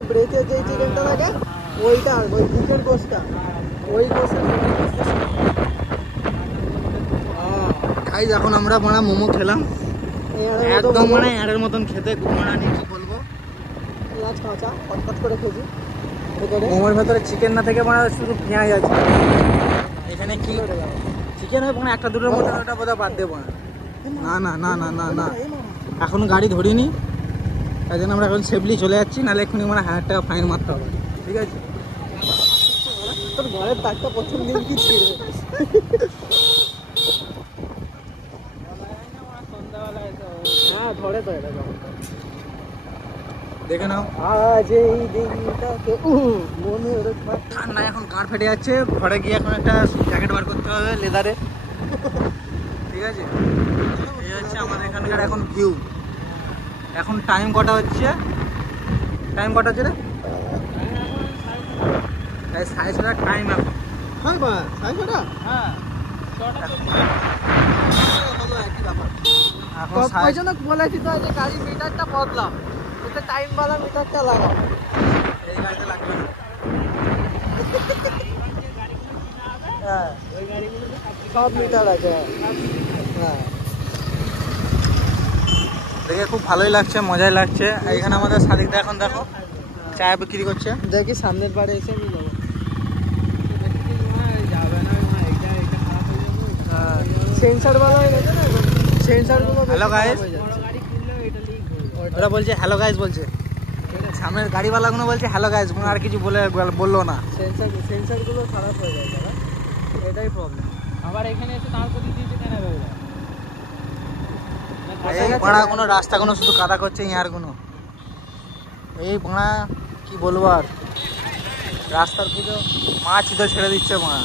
ব্রেচের যে চিকেনটা থাকে ওইটা, ওই বুকের গোশটা, ওই গোশটা। গাইস এখন আমরা মানে মোমো খেলাম, একদম মানে এর মতন খেতে মানে কি বলবো, পেঁয়াজ কাঁচা কটকট করে খেয়েছি। মোমোর ভেতরে চিকেন না থেকে মানে শুধু পেঁয়াজ আছে। এখানে কি চিকেন হয় মানে একটা দুটোর মধ্যে, ওটা বোধহয় বাদ দেবো না। না না না না না না, এখনো গাড়ি ধরিনি, তাই জন্য আমরা এখন সেফলি চলে যাচ্ছি, নাহলে এক্ষুনি মানে 1000 টাকা ফাইন মারতে হবে। ঠিক আছে, তোর ঘরের দাগটা প্রথম দিন কি ছিল? হ্যাঁ ধরে তো এটা দেখে নাও। আজ এই দিনটাকে মনে রাখবা। ঠান্ডা এখন গাঁট ফেটে যাচ্ছে, ঘরে গিয়ে এখন একটা জ্যাকেট বার করতে হবে লেদারে। ঠিক আছে, এই হচ্ছে আমাদের এখানকার এখন ভিউ। এখন টাইম কটা হচ্ছে, টাইম কটা হচ্ছে রে? 6:30 টাইম এখন। হ্যাঁ বা সাইজটা হ্যাঁ এখন ওই জন্য বলেছি তো যে গাড়ির মিটারটা বদলাম, এটা টাইম বালা মিটারটা লাগাও। এই গাড়িতে লাগবে না। হ্যাঁ সব মিটার আছে। হ্যাঁ দেখে খুব ভালোই লাগছে, মজাই লাগছে। এখানে আমাদের সাদিকদা এখন দেখো চায় বিক্রি করছে। দেখি সামনের বারে এসে আমি নেবো। সেন্সার বালা হয়ে গেছে না, সেন্সার গুলো হ্যালো গাইস, ওরা বলছে হ্যালো গাইস বলছে, সামনের গাড়িওয়ালাগুলো বলছে হ্যালো গাইস, কোনো আর কিছু বললো না। সেন্সার গুলো খারাপ হয়ে যায় দাদা, এটাই প্রবলেম। আবার এখানে এসে তারপর দিয়েছে কেন ভাই? এই পাড়া কোনো রাস্তা কোনো শুধু কাদা করছে ইয়ার কোনো, এই পাড়া কি বলবো আর, রাস্তার পুজো মাছ তো ছেড়ে দিচ্ছে পাড়া।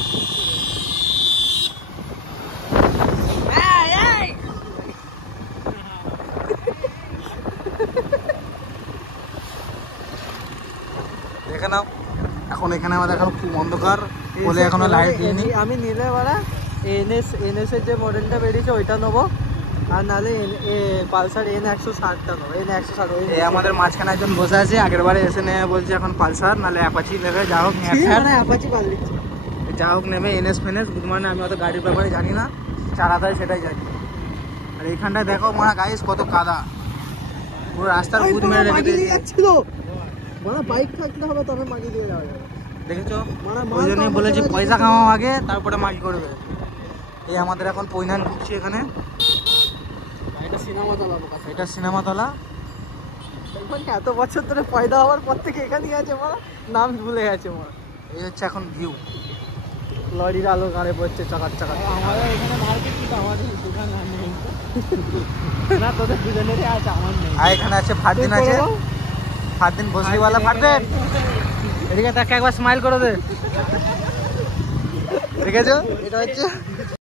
দেখে নাও এখন এখানে আমাদের এখন খুব অন্ধকার বলে এখনো লাইট দিইনি। আমি নিলে বাড়া এনএস এর যে মডেলটা বেরিয়েছে ওইটা নেবো, আর নাহলে পালসার N160টা নেবো। N160 এই আমাদের মাঝখানে একজন বসে আছে, আগের বারে এসে নেবে বলছে এখন পালসার, নাহলে অ্যাপাচি নেবে, যা হোক অ্যাপাচি পাল দিচ্ছে, যা হোক নেবে এনএস ফেনএস বুধমানে। আমি অত গাড়ির ব্যাপারে জানি না, চালাতায় সেটাই জানি। আর এইখানটায় দেখো মা গাইস কত কাদা, পুরো রাস্তার বুধ মেরে রেখে দিয়েছিল। মানে বাইক থাকতে হবে তবে মাটি দিয়ে যাওয়া যাবে, দেখেছো? ওই জন্যই বলেছি পয়সা কামাও আগে, তারপরে মাটি করবে। এই আমাদের এখন পৈনান ঢুকছি এখানে, এটা সিনেমাতলা। এটা সিনেমাতলা। এত বছর ধরে পয়দা হওয়ার পর থেকে এখানেই আছে মারা, নাম ভুলে গেছে মারা। এই হচ্ছে এখন ভিউ, লরির আলো গাড়ে পড়ছে চাকার চাকা। আমাদের এখানে মার্কেট কিন্তু আমাদের দোকান নেই না, তোদের দুজনেরই আছে, আমার নেই। আর এখানে আছে ফারদিন, আছে ফারদিন বসরিওয়ালা। ফারদিন এদিকে তাকে একবার স্মাইল করে দে, দেখেছো? এটা হচ্ছে